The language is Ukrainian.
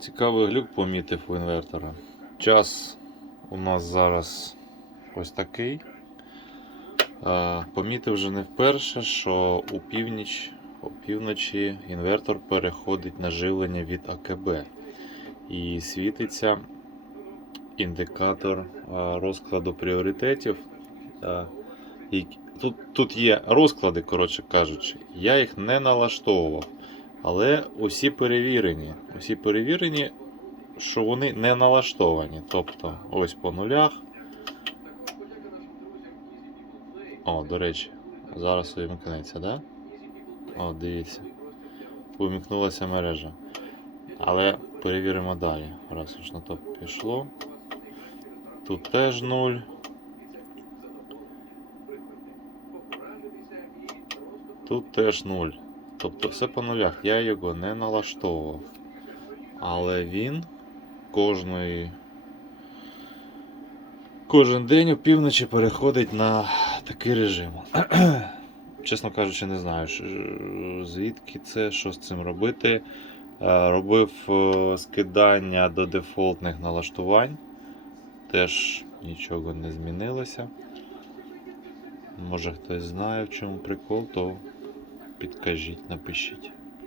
Цікавий глюк помітив у інвертора. Час у нас зараз ось такий. Е, Помітив вже не вперше, що у північ, опівночі інвертор переходить на живлення від АКБ. І світиться індикатор е, розкладу пріоритетів. Е, Тут, тут є розклади, коротше кажучи. Я їх не налаштовував. Але усі перевірені. Усі перевірені, що вони не налаштовані. Тобто, ось по нулях. О, до речі, зараз увімкнеться, да? О, дивіться. Увімкнулася мережа. Але перевіримо далі. Раз уж на то пішло. Тут теж 0. Тут теж 0. Тобто все по нулях. Я його не налаштовував. Але він кожної. Кожен день опівночі переходить на такий режим. Чесно кажучи, не знаю, звідки це, що з цим робити. Е, Робив е, скидання до дефолтних налаштувань. Теж нічого не змінилося. Може хтось знає, в чому прикол, то підкажіть, напишіть.